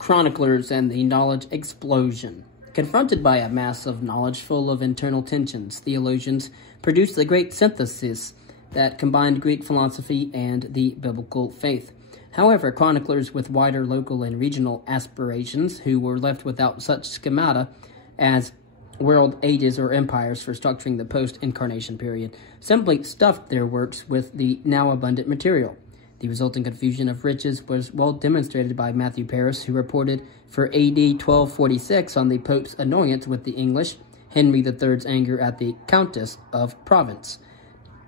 Chroniclers and the Knowledge Explosion. Confronted by a mass of knowledge full of internal tensions, theologians produced the great synthesis that combined Greek philosophy and the biblical faith. However, chroniclers with wider local and regional aspirations, who were left without such schemata as world ages or empires for structuring the post-incarnation period, simply stuffed their works with the now abundant material. The resulting confusion of riches was well demonstrated by Matthew Paris, who reported for AD 1246 on the Pope's annoyance with the English, Henry III's anger at the Countess of Provence,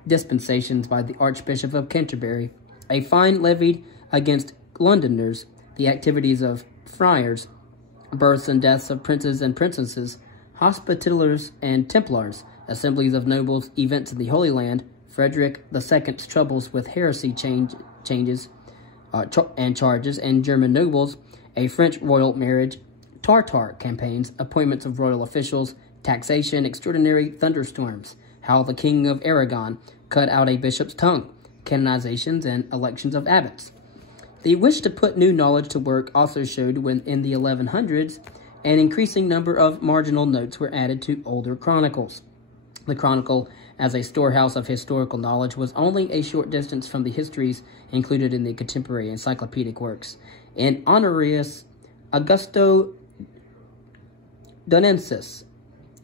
dispensations by the Archbishop of Canterbury, a fine levied against Londoners, the activities of friars, births and deaths of princes and princesses, Hospitallers and Templars, assemblies of nobles, events in the Holy Land, Frederick II's troubles with heresy changes and charges, and German nobles, a French royal marriage, Tartar campaigns, appointments of royal officials, taxation, extraordinary thunderstorms, how the King of Aragon cut out a bishop's tongue, canonizations and elections of abbots. The wish to put new knowledge to work also showed when, in the 1100s, an increasing number of marginal notes were added to older chronicles. The chronicle, as a storehouse of historical knowledge, was only a short distance from the histories included in the contemporary encyclopedic works. In Honorius Augusto Donensis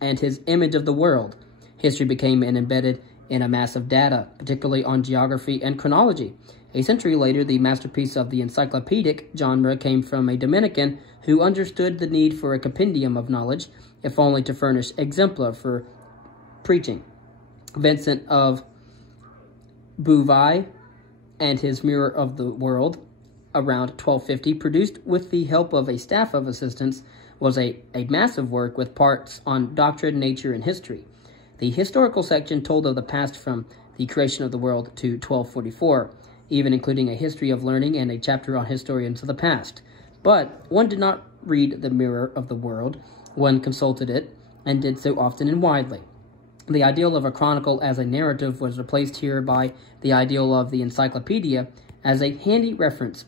and his Image of the World, history became embedded in a mass of data, particularly on geography and chronology. A century later, the masterpiece of the encyclopedic genre came from a Dominican who understood the need for a compendium of knowledge, if only to furnish exemplar for preaching. Vincent of Beauvais and his Mirror of the World, around 1250, produced with the help of a staff of assistants, was a massive work with parts on doctrine, nature, and history. The historical section told of the past from the creation of the world to 1244, even including a history of learning and a chapter on historians of the past. But one did not read the Mirror of the World. One consulted it, and did so often and widely. The ideal of a chronicle as a narrative was replaced here by the ideal of the encyclopedia as a handy reference.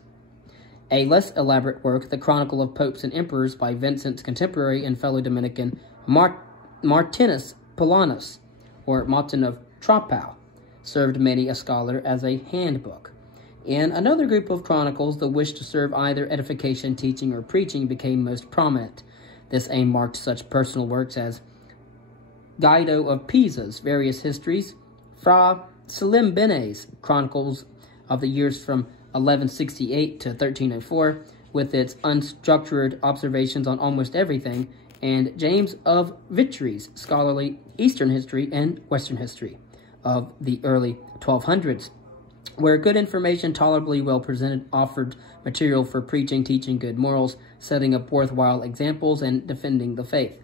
A less elaborate work, The Chronicle of Popes and Emperors by Vincent's contemporary and fellow Dominican Martinus Polanus, or Martin of Troppau, served many a scholar as a handbook. In another group of chronicles, the wish to serve either edification, teaching, or preaching became most prominent. This aim marked such personal works as Guido of Pisa's various histories, Fra Salimbene's Chronicles of the years from 1168 to 1304, with its unstructured observations on almost everything, and James of Vitry's scholarly Eastern history and Western history of the early 1200s, where good information, tolerably well presented, offered material for preaching, teaching good morals, setting up worthwhile examples, and defending the faith.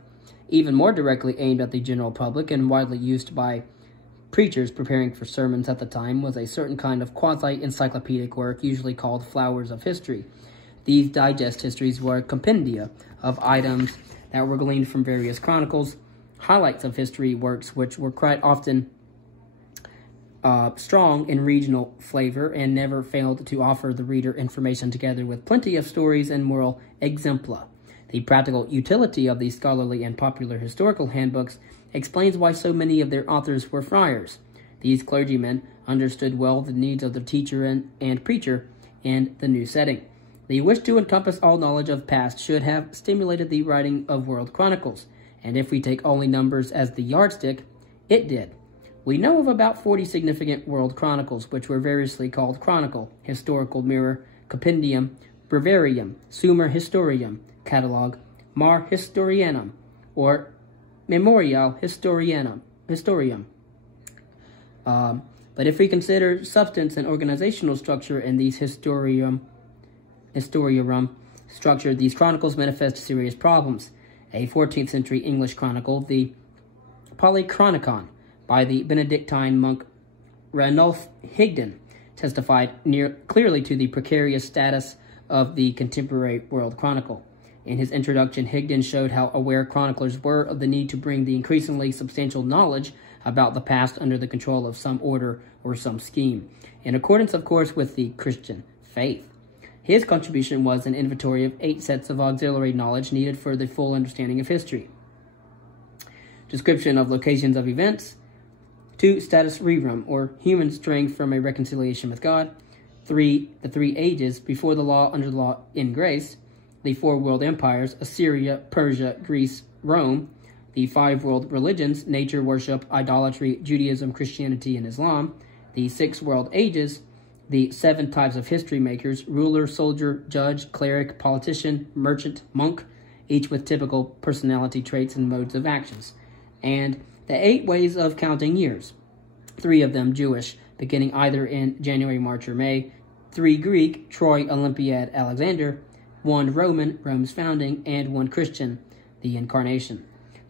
Even more directly aimed at the general public and widely used by preachers preparing for sermons at the time was a certain kind of quasi-encyclopedic work, usually called Flowers of History. These digest histories were compendia of items that were gleaned from various chronicles, highlights of history works which were quite often strong in regional flavor and never failed to offer the reader information together with plenty of stories and moral exempla. The practical utility of these scholarly and popular historical handbooks explains why so many of their authors were friars. These clergymen understood well the needs of the teacher and preacher in the new setting. The wish to encompass all knowledge of past should have stimulated the writing of world chronicles, and if we take only numbers as the yardstick, it did. We know of about 40 significant world chronicles, which were variously called Chronicle, Historical Mirror, Compendium, Breviarium, Summa Historiam, Catalogue, Mar Historianum, or Memorial Historianum. But if we consider substance and organizational structure in these historiarum structure, these chronicles manifest serious problems. A 14th century English chronicle, the Polychronicon, by the Benedictine monk Ranulph Higden, testified clearly to the precarious status of the contemporary world chronicle. In his introduction, Higden showed how aware chroniclers were of the need to bring the increasingly substantial knowledge about the past under the control of some order or some scheme, in accordance, of course, with the Christian faith. His contribution was an inventory of 8 sets of auxiliary knowledge needed for the full understanding of history. Description of locations of events. 2. Status rerum, or human straying from a reconciliation with God. 3. The 3 ages, before the law, under the law, in grace. The 4 world empires, Assyria, Persia, Greece, Rome. The 5 world religions, nature worship, idolatry, Judaism, Christianity, and Islam. The 6 world ages, the 7 types of history makers, ruler, soldier, judge, cleric, politician, merchant, monk, each with typical personality traits and modes of actions. And the 8 ways of counting years, 3 of them Jewish, beginning either in January, March, or May, 3 Greek, Troy, Olympiad, Alexander, 1 Roman, Rome's founding, and 1 Christian, the Incarnation.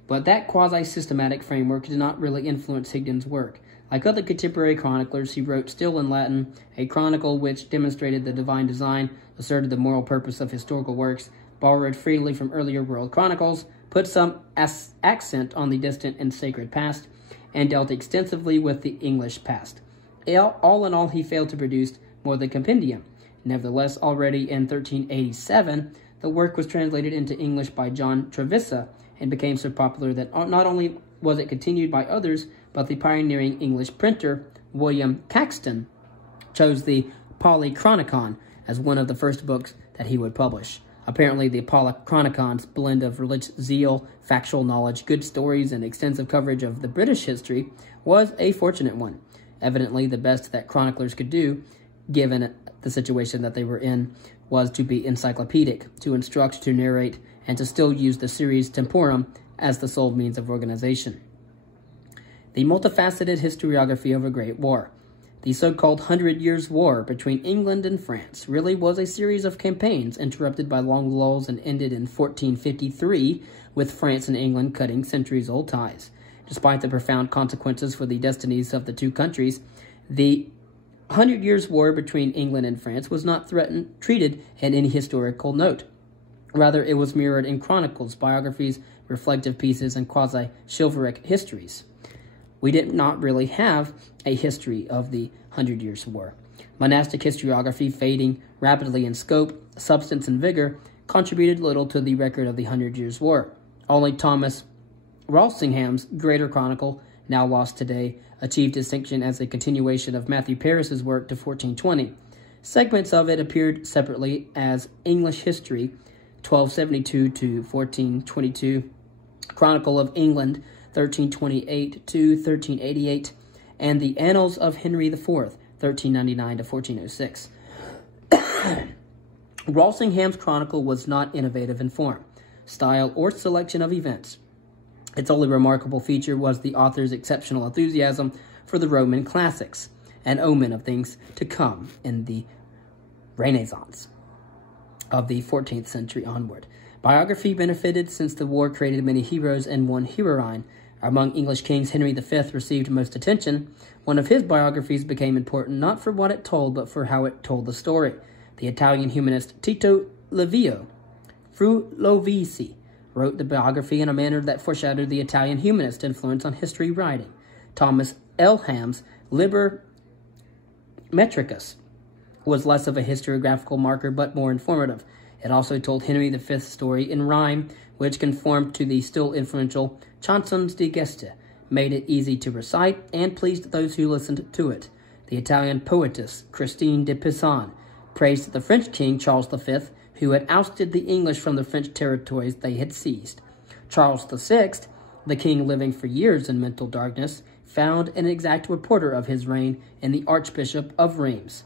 But that quasi-systematic framework did not really influence Higdon's work. Like other contemporary chroniclers, he wrote still in Latin, a chronicle which demonstrated the divine design, asserted the moral purpose of historical works, borrowed freely from earlier world chronicles, put some accent on the distant and sacred past, and dealt extensively with the English past. All in all, he failed to produce more than compendium. Nevertheless, already in 1387, the work was translated into English by John Trevisa and became so popular that not only was it continued by others, but the pioneering English printer, William Caxton, chose the Polychronicon as one of the first books that he would publish. Apparently, the Polychronicon's blend of religious zeal, factual knowledge, good stories, and extensive coverage of the British history was a fortunate one. Evidently, the best that chroniclers could do, given the situation that they were in, was to be encyclopedic, to instruct, to narrate, and to still use the series temporum as the sole means of organization. The multifaceted historiography of a great war. The so-called 100 Years' War between England and France really was a series of campaigns interrupted by long lulls and ended in 1453 with France and England cutting centuries-old ties. Despite the profound consequences for the destinies of the two countries, the 100 Years' War between England and France was not treated in any historical note. Rather, it was mirrored in chronicles, biographies, reflective pieces, and quasi-chivalric histories. We did not really have a history of the 100 Years' War. Monastic historiography, fading rapidly in scope, substance, and vigor, contributed little to the record of the 100 Years' War. Only Thomas Walsingham's Greater Chronicle, now lost today, achieved distinction as a continuation of Matthew Paris's work to 1420. Segments of it appeared separately as English History, 1272 to 1422, Chronicle of England, 1328 to 1388, and the Annals of Henry IV, 1399 to 1406. Walsingham's chronicle was not innovative in form, style, or selection of events. Its only remarkable feature was the author's exceptional enthusiasm for the Roman classics, an omen of things to come in the Renaissance of the 14th century onward. Biography benefited since the war created many heroes and one heroine. Among English kings, Henry V received most attention. One of his biographies became important not for what it told, but for how it told the story. The Italian humanist Tito Livio Frulovisi wrote the biography in a manner that foreshadowed the Italian humanist influence on history writing. Thomas Elham's Liber Metricus was less of a historiographical marker, but more informative. It also told Henry V's story in rhyme, which conformed to the still influential Chansons di Gesta, made it easy to recite, and pleased those who listened to it. The Italian poetess Christine de Pizan praised the French king Charles V, who had ousted the English from the French territories they had seized. Charles VI, the king living for years in mental darkness, found an exact reporter of his reign in the Archbishop of Reims,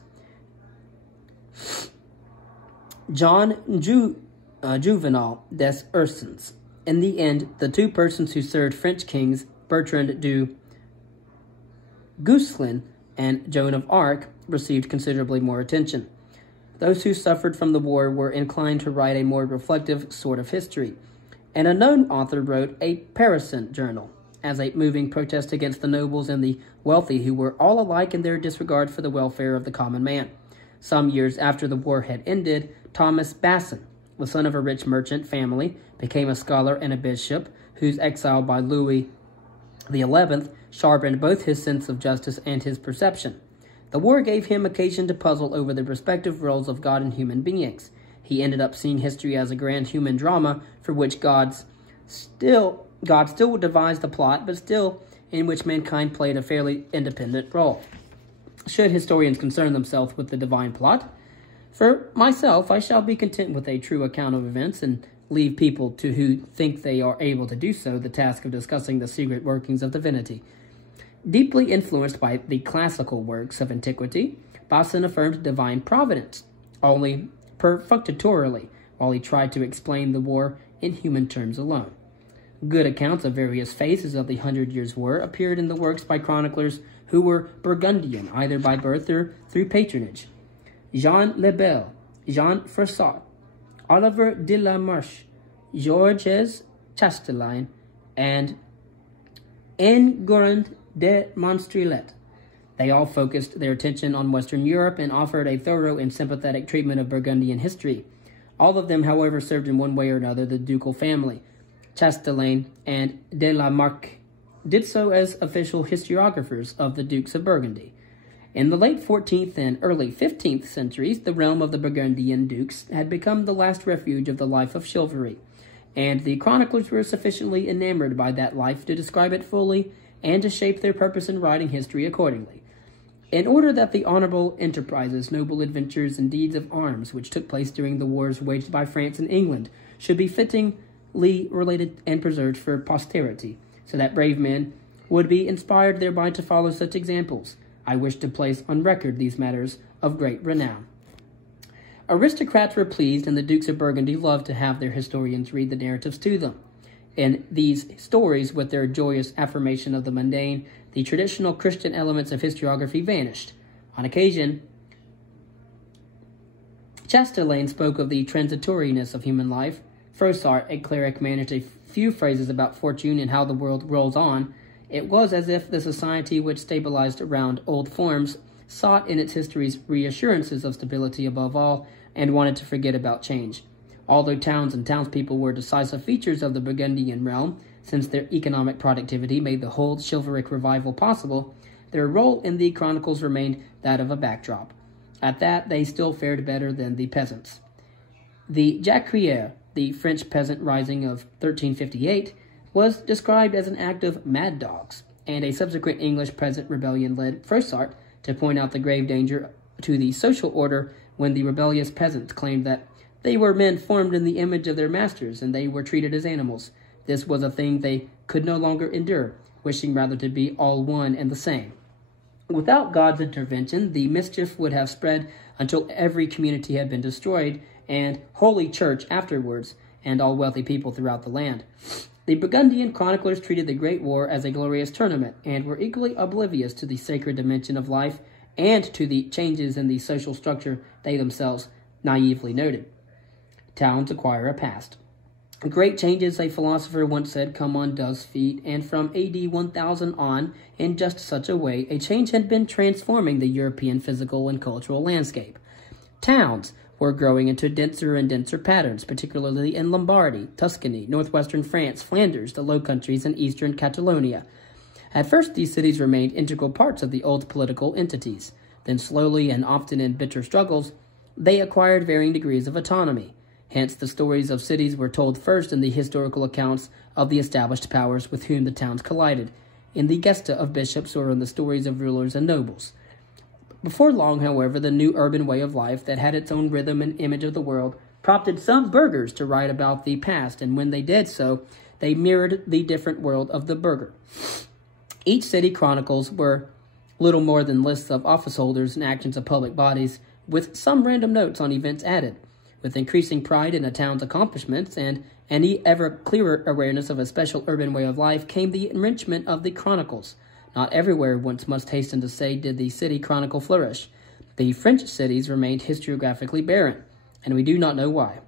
John Juvenal des Ursins. In the end, the two persons who served French kings, Bertrand du Guesclin and Joan of Arc, received considerably more attention. Those who suffered from the war were inclined to write a more reflective sort of history. An unknown author wrote a Parisian journal as a moving protest against the nobles and the wealthy, who were all alike in their disregard for the welfare of the common man. Some years after the war had ended, Thomas Basson, the son of a rich merchant family, became a scholar and a bishop, whose exile by Louis XI sharpened both his sense of justice and his perception. The war gave him occasion to puzzle over the respective roles of God and human beings. He ended up seeing history as a grand human drama for which God still would devise the plot, but still in which mankind played a fairly independent role. Should historians concern themselves with the divine plot? For myself, I shall be content with a true account of events and leave people to who think they are able to do so the task of discussing the secret workings of divinity. Deeply influenced by the classical works of antiquity, Bassan affirmed divine providence, only perfunctorily, while he tried to explain the war in human terms alone. Good accounts of various phases of the 100 Years' War appeared in the works by chroniclers who were Burgundian, either by birth or through patronage. Jean le Bel, Jean Froissart, Oliver de la Marche, Georges Chastelain, and Enguerrand de Montstrelet. They all focused their attention on Western Europe and offered a thorough and sympathetic treatment of Burgundian history. All of them, however, served in one way or another the ducal family. Chastelain and de la Marque did so as official historiographers of the Dukes of Burgundy. In the late 14th and early 15th centuries, the realm of the Burgundian dukes had become the last refuge of the life of chivalry, and the chroniclers were sufficiently enamored by that life to describe it fully and to shape their purpose in writing history accordingly. In order that the honorable enterprises, noble adventures, and deeds of arms which took place during the wars waged by France and England should be fittingly related and preserved for posterity, so that brave men would be inspired thereby to follow such examples, I wish to place on record these matters of great renown. Aristocrats were pleased, and the Dukes of Burgundy loved to have their historians read the narratives to them. In these stories, with their joyous affirmation of the mundane, the traditional Christian elements of historiography vanished. On occasion, Chastelain spoke of the transitoriness of human life. Froissart, a cleric, managed a few phrases about fortune and how the world rolls on. It was as if the society which stabilized around old forms sought in its histories reassurances of stability above all, and wanted to forget about change. Although towns and townspeople were decisive features of the Burgundian realm, since their economic productivity made the whole chivalric revival possible, their role in the chronicles remained that of a backdrop. At that, they still fared better than the peasants. The Jacquerie, the French peasant rising of 1358, was described as an act of mad dogs, and a subsequent English peasant rebellion led Froissart to point out the grave danger to the social order when the rebellious peasants claimed that they were men formed in the image of their masters, and they were treated as animals. This was a thing they could no longer endure, wishing rather to be all one and the same. Without God's intervention, the mischief would have spread until every community had been destroyed, and Holy Church afterwards, and all wealthy people throughout the land. The Burgundian chroniclers treated the Great War as a glorious tournament, and were equally oblivious to the sacred dimension of life and to the changes in the social structure they themselves naively noted. Towns acquire a past. Great changes, a philosopher once said, come on dove's feet, and from AD 1000 on, in just such a way, a change had been transforming the European physical and cultural landscape. Towns were growing into denser and denser patterns, particularly in Lombardy, Tuscany, northwestern France, Flanders, the Low Countries, and eastern Catalonia. At first, these cities remained integral parts of the old political entities. Then slowly, and often in bitter struggles, they acquired varying degrees of autonomy. Hence, the stories of cities were told first in the historical accounts of the established powers with whom the towns collided, in the gesta of bishops, or in the stories of rulers and nobles. Before long, however, the new urban way of life that had its own rhythm and image of the world prompted some burghers to write about the past, and when they did so, they mirrored the different world of the burgher. Each city chronicles were little more than lists of office holders and actions of public bodies, with some random notes on events added. With increasing pride in a town's accomplishments and any ever-clearer awareness of a special urban way of life came the enrichment of the chronicles. Not everywhere, once must hasten to say, did the city chronicle flourish. The French cities remained historiographically barren, and we do not know why.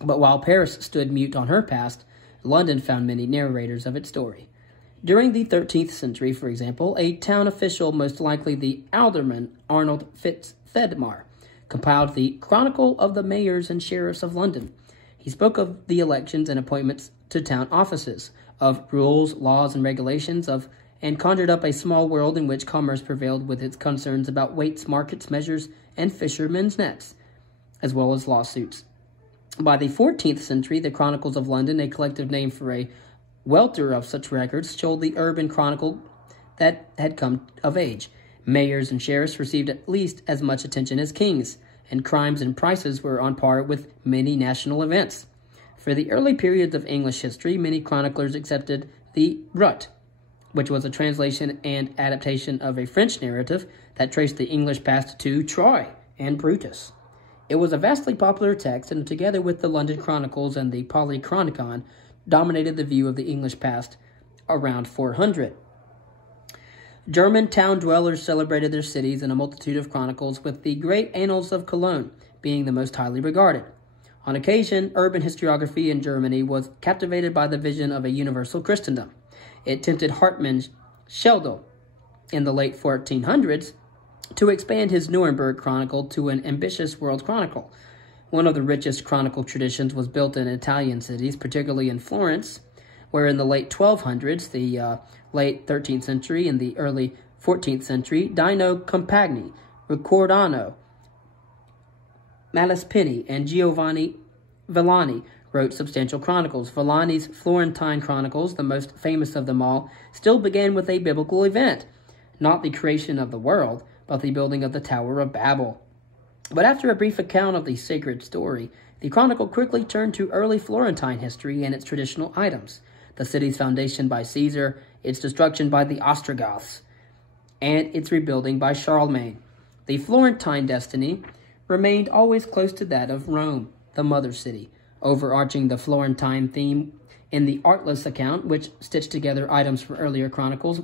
But while Paris stood mute on her past, London found many narrators of its story. During the 13th century, for example, a town official, most likely the alderman Arnold Fitz-Thedmar, compiled the Chronicle of the Mayors and Sheriffs of London. He spoke of the elections and appointments to town offices, of rules, laws, and regulations, and conjured up a small world in which commerce prevailed with its concerns about weights, markets, measures, and fishermen's nets, as well as lawsuits. By the 14th century, the Chronicles of London, a collective name for a welter of such records, showed the urban chronicle that had come of age. Mayors and sheriffs received at least as much attention as kings, and crimes and prices were on par with many national events. For the early periods of English history, many chroniclers accepted the Rut, which was a translation and adaptation of a French narrative that traced the English past to Troy and Brutus. It was a vastly popular text, and together with the London Chronicles and the Polychronicon, dominated the view of the English past around 400. German town dwellers celebrated their cities in a multitude of chronicles, with the great Annals of Cologne being the most highly regarded. On occasion, urban historiography in Germany was captivated by the vision of a universal Christendom. It tempted Hartmann Schlegel in the late 1400s to expand his Nuremberg Chronicle to an ambitious world chronicle. One of the richest chronicle traditions was built in Italian cities, particularly in Florence, where in the late 1200s, the late 13th century, and the early 14th century, Dino Compagni, Ricordano, Malaspini, and Giovanni Villani wrote substantial chronicles. Villani's Florentine Chronicles, the most famous of them all, still began with a biblical event, not the creation of the world, but the building of the Tower of Babel. But after a brief account of the sacred story, the chronicle quickly turned to early Florentine history and its traditional items: the city's foundation by Caesar, its destruction by the Ostrogoths, and its rebuilding by Charlemagne. The Florentine destiny remained always close to that of Rome, the mother city. Overarching the Florentine theme in the artless account, which stitched together items from earlier chronicles,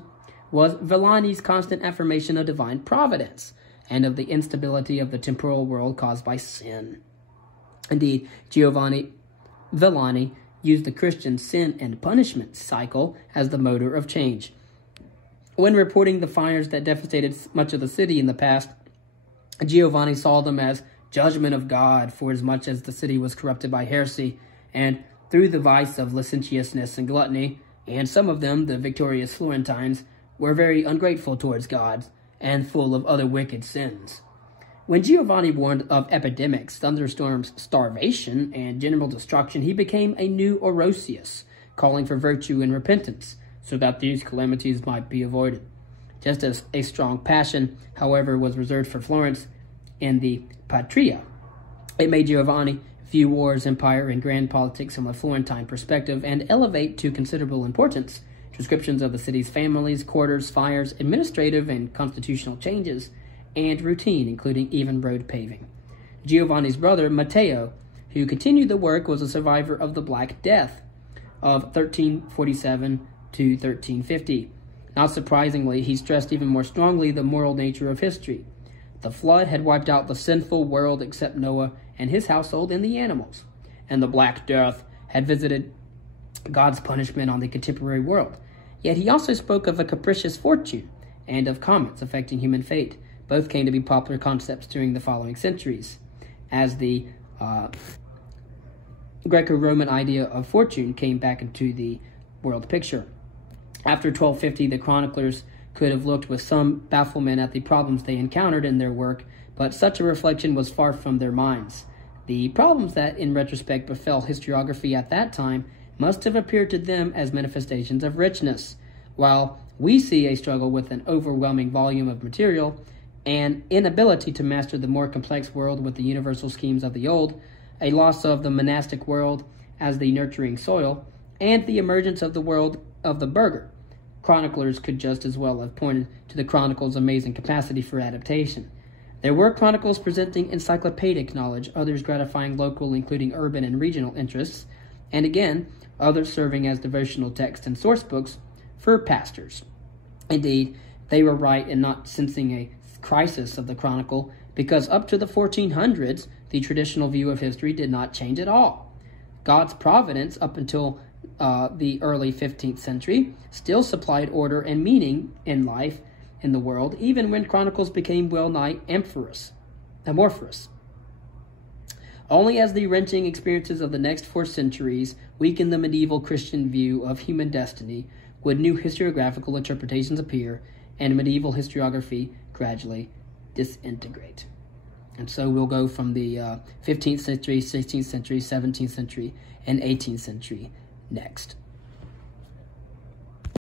was Villani's constant affirmation of divine providence and of the instability of the temporal world caused by sin. Indeed, Giovanni Villani used the Christian sin and punishment cycle as the motor of change. When reporting the fires that devastated much of the city in the past, Giovanni saw them as judgment of God, for as much as the city was corrupted by heresy, and through the vice of licentiousness and gluttony, and some of them, the victorious Florentines, were very ungrateful towards God, and full of other wicked sins. When Giovanni warned of epidemics, thunderstorms, starvation, and general destruction, he became a new Orosius, calling for virtue and repentance, so that these calamities might be avoided. Just as a strong passion, however, was reserved for Florence in the Patria, it made Giovanni view wars, empire, and grand politics from a Florentine perspective and elevate to considerable importance descriptions of the city's families, quarters, fires, administrative and constitutional changes, and routine, including even road paving. Giovanni's brother, Matteo, who continued the work, was a survivor of the Black Death of 1347 to 1350. Not surprisingly, he stressed even more strongly the moral nature of history. The flood had wiped out the sinful world except Noah and his household and the animals, and the Black Death had visited God's punishment on the contemporary world. Yet he also spoke of a capricious fortune and of comets affecting human fate. Both came to be popular concepts during the following centuries, as the Greco-Roman idea of fortune came back into the world picture. After 1250, the chroniclers could have looked with some bafflement at the problems they encountered in their work, but such a reflection was far from their minds. The problems that, in retrospect, befell historiography at that time must have appeared to them as manifestations of richness, while we see a struggle with an overwhelming volume of material, an inability to master the more complex world with the universal schemes of the old, a loss of the monastic world as the nurturing soil, and the emergence of the world of the burgher. Chroniclers could just as well have pointed to the chronicle's amazing capacity for adaptation. There were chronicles presenting encyclopedic knowledge, others gratifying local, including urban and regional interests, and again, others serving as devotional texts and source books for pastors. Indeed, they were right in not sensing a crisis of the chronicle, because up to the 1400s, the traditional view of history did not change at all. God's providence, up until the early 15th century, still supplied order and meaning in life in the world, even when chronicles became well-nigh amorphous. Only as the wrenching experiences of the next 4 centuries weakened the medieval Christian view of human destiny would new historiographical interpretations appear, and medieval historiography gradually disintegrate. And so we'll go from the 15th century, 16th century, 17th century, and 18th century next.